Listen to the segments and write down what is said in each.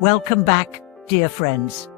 Welcome back, dear friends.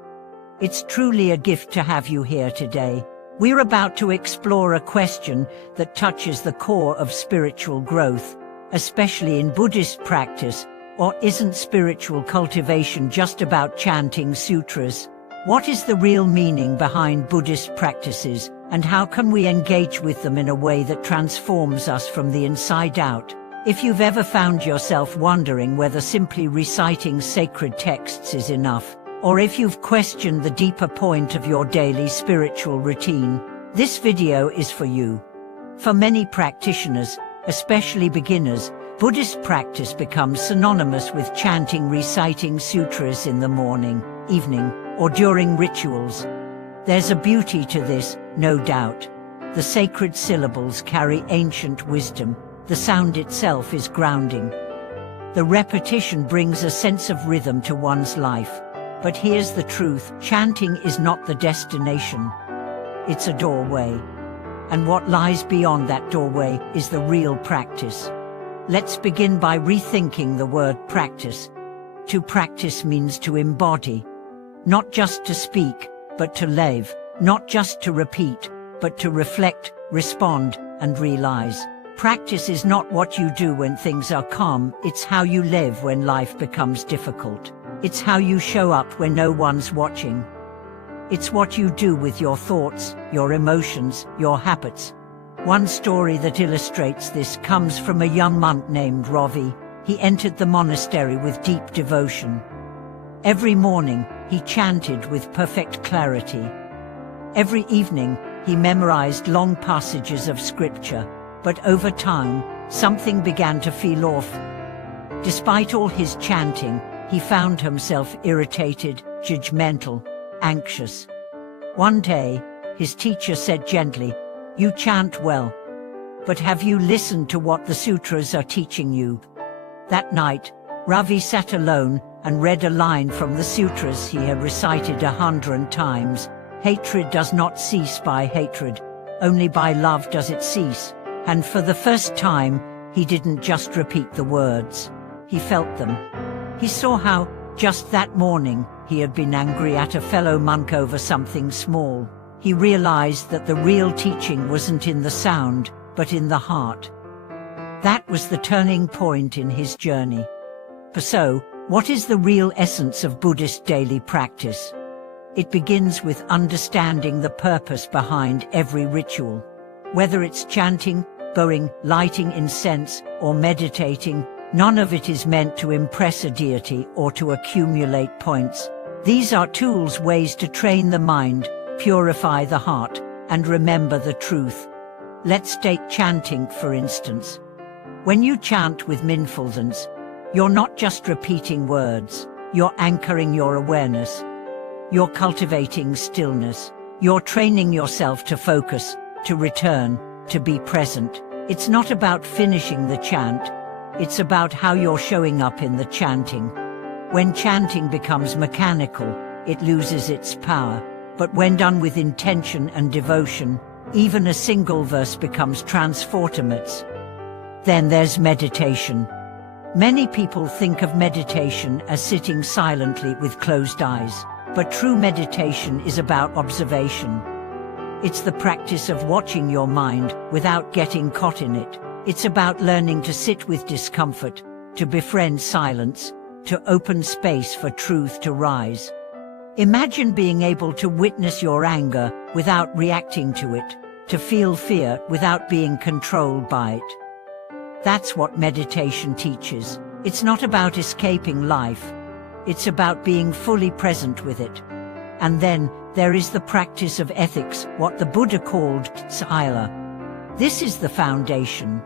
It's truly a gift to have you here today. We're about to explore a question that touches the core of spiritual growth, especially in Buddhist practice. Or isn't spiritual cultivation just about chanting sutras? What is the real meaning behind Buddhist practices, and how can we engage with them in a way that transforms us from the inside out? If you've ever found yourself wondering whether simply reciting sacred texts is enough, or if you've questioned the deeper point of your daily spiritual routine, this video is for you. For many practitioners, especially beginners, Buddhist practice becomes synonymous with chanting, reciting sutras in the morning, evening, or during rituals. There's a beauty to this, no doubt. The sacred syllables carry ancient wisdom. The sound itself is grounding. The repetition brings a sense of rhythm to one's life. But here's the truth: chanting is not the destination. It's a doorway. And what lies beyond that doorway is the real practice. Let's begin by rethinking the word practice. To practice means to embody. Not just to speak, but to live. Not just to repeat, but to reflect, respond, and realize. Practice is not what you do when things are calm, it's how you live when life becomes difficult. It's how you show up when no one's watching. It's what you do with your thoughts, your emotions, your habits. One story that illustrates this comes from a young monk named Ravi. He entered the monastery with deep devotion. Every morning, he chanted with perfect clarity. Every evening, he memorized long passages of scripture. But over time, something began to feel off. Despite all his chanting, he found himself irritated, judgmental, anxious. One day, his teacher said gently, "You chant well, but have you listened to what the sutras are teaching you?" That night, Ravi sat alone and read a line from the sutras he had recited 100 times. "Hatred does not cease by hatred, only by love does it cease." And for the first time, he didn't just repeat the words. He felt them. He saw how, just that morning, he had been angry at a fellow monk over something small. He realized that the real teaching wasn't in the sound, but in the heart. That was the turning point in his journey. So, what is the real essence of Buddhist daily practice? It begins with understanding the purpose behind every ritual. Whether it's chanting, bowing, lighting incense, or meditating, none of it is meant to impress a deity or to accumulate points. These are tools, ways to train the mind, purify the heart, and remember the truth. Let's take chanting, for instance. When you chant with mindfulness, you're not just repeating words, you're anchoring your awareness. You're cultivating stillness. You're training yourself to focus, to return, to be present. It's not about finishing the chant, it's about how you're showing up in the chanting. When chanting becomes mechanical, it loses its power. But when done with intention and devotion, even a single verse becomes transformative. Then there's meditation. Many people think of meditation as sitting silently with closed eyes, but true meditation is about observation. It's the practice of watching your mind without getting caught in it. It's about learning to sit with discomfort, to befriend silence, to open space for truth to rise. Imagine being able to witness your anger without reacting to it, to feel fear without being controlled by it. That's what meditation teaches. It's not about escaping life. It's about being fully present with it. And then, there is the practice of ethics, what the Buddha called sila. This is the foundation.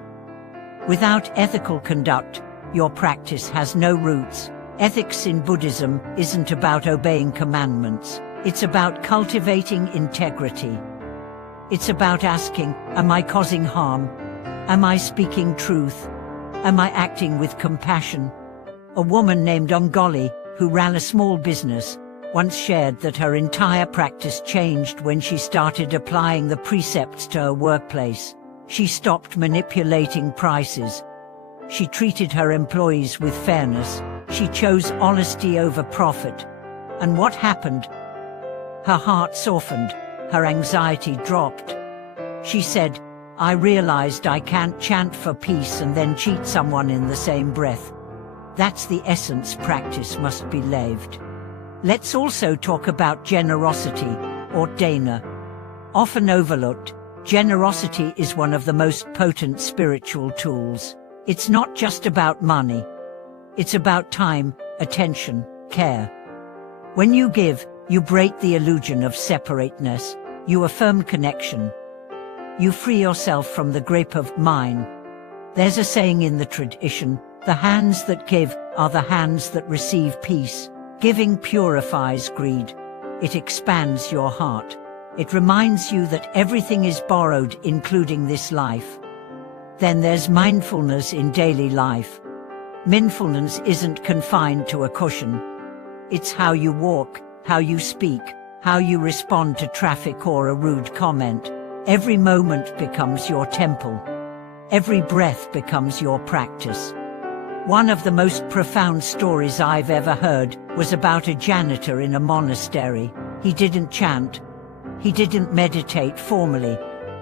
Without ethical conduct, your practice has no roots. Ethics in Buddhism isn't about obeying commandments. It's about cultivating integrity. It's about asking, am I causing harm? Am I speaking truth? Am I acting with compassion? A woman named Ongoli, who ran a small business, once shared that her entire practice changed when she started applying the precepts to her workplace. She stopped manipulating prices. She treated her employees with fairness. She chose honesty over profit. And what happened? Her heart softened, her anxiety dropped. She said, "I realized I can't chant for peace and then cheat someone in the same breath." That's the essence practice must be lived. Let's also talk about generosity, or dana. Often overlooked, generosity is one of the most potent spiritual tools. It's not just about money. It's about time, attention, care. When you give, you break the illusion of separateness. You affirm connection. You free yourself from the grip of mine. There's a saying in the tradition, "The hands that give are the hands that receive peace." Giving purifies greed. It expands your heart. It reminds you that everything is borrowed, including this life. Then there's mindfulness in daily life. Mindfulness isn't confined to a cushion. It's how you walk, how you speak, how you respond to traffic or a rude comment. Every moment becomes your temple. Every breath becomes your practice. One of the most profound stories I've ever heard was about a janitor in a monastery. He didn't chant. He didn't meditate formally.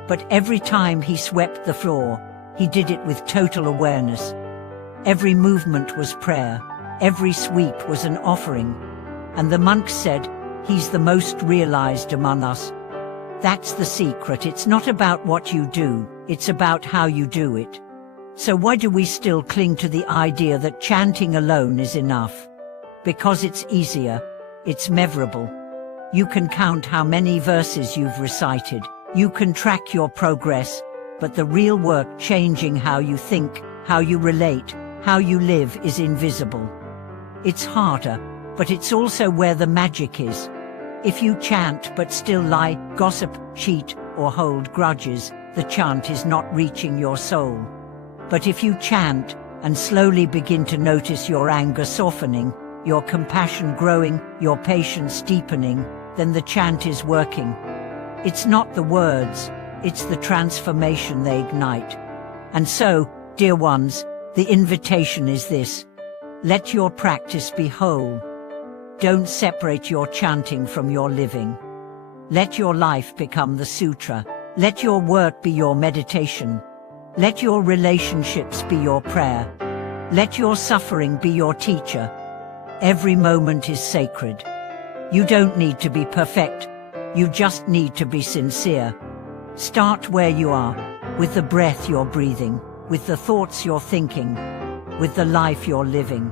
But every time he swept the floor, he did it with total awareness. Every movement was prayer. Every sweep was an offering. And the monks said, "He's the most realized among us." That's the secret. It's not about what you do, it's about how you do it. So why do we still cling to the idea that chanting alone is enough? Because it's easier, it's memorable. You can count how many verses you've recited, you can track your progress, but the real work, changing how you think, how you relate, how you live, is invisible. It's harder, but it's also where the magic is. If you chant but still lie, gossip, cheat, or hold grudges, the chant is not reaching your soul. But if you chant and slowly begin to notice your anger softening, your compassion growing, your patience deepening, then the chant is working. It's not the words, it's the transformation they ignite. And so, dear ones, the invitation is this: let your practice be whole. Don't separate your chanting from your living. Let your life become the sutra. Let your work be your meditation. Let your relationships be your prayer. Let your suffering be your teacher. Every moment is sacred. You don't need to be perfect. You just need to be sincere. Start where you are, with the breath you're breathing, with the thoughts you're thinking, with the life you're living.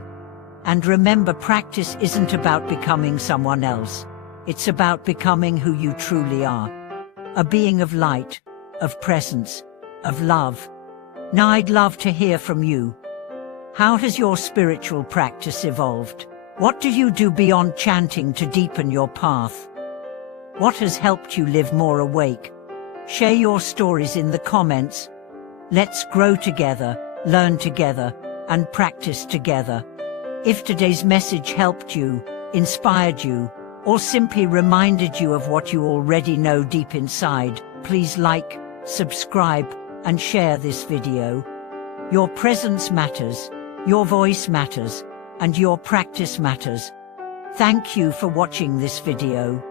And remember, practice isn't about becoming someone else. It's about becoming who you truly are. A being of light, of presence, of love. Now I'd love to hear from you. How has your spiritual practice evolved? What do you do beyond chanting to deepen your path? What has helped you live more awake? Share your stories in the comments. Let's grow together, learn together, and practice together. If today's message helped you, inspired you, or simply reminded you of what you already know deep inside, please like, subscribe, and share this video. Your presence matters, your voice matters, and your practice matters. Thank you for watching this video.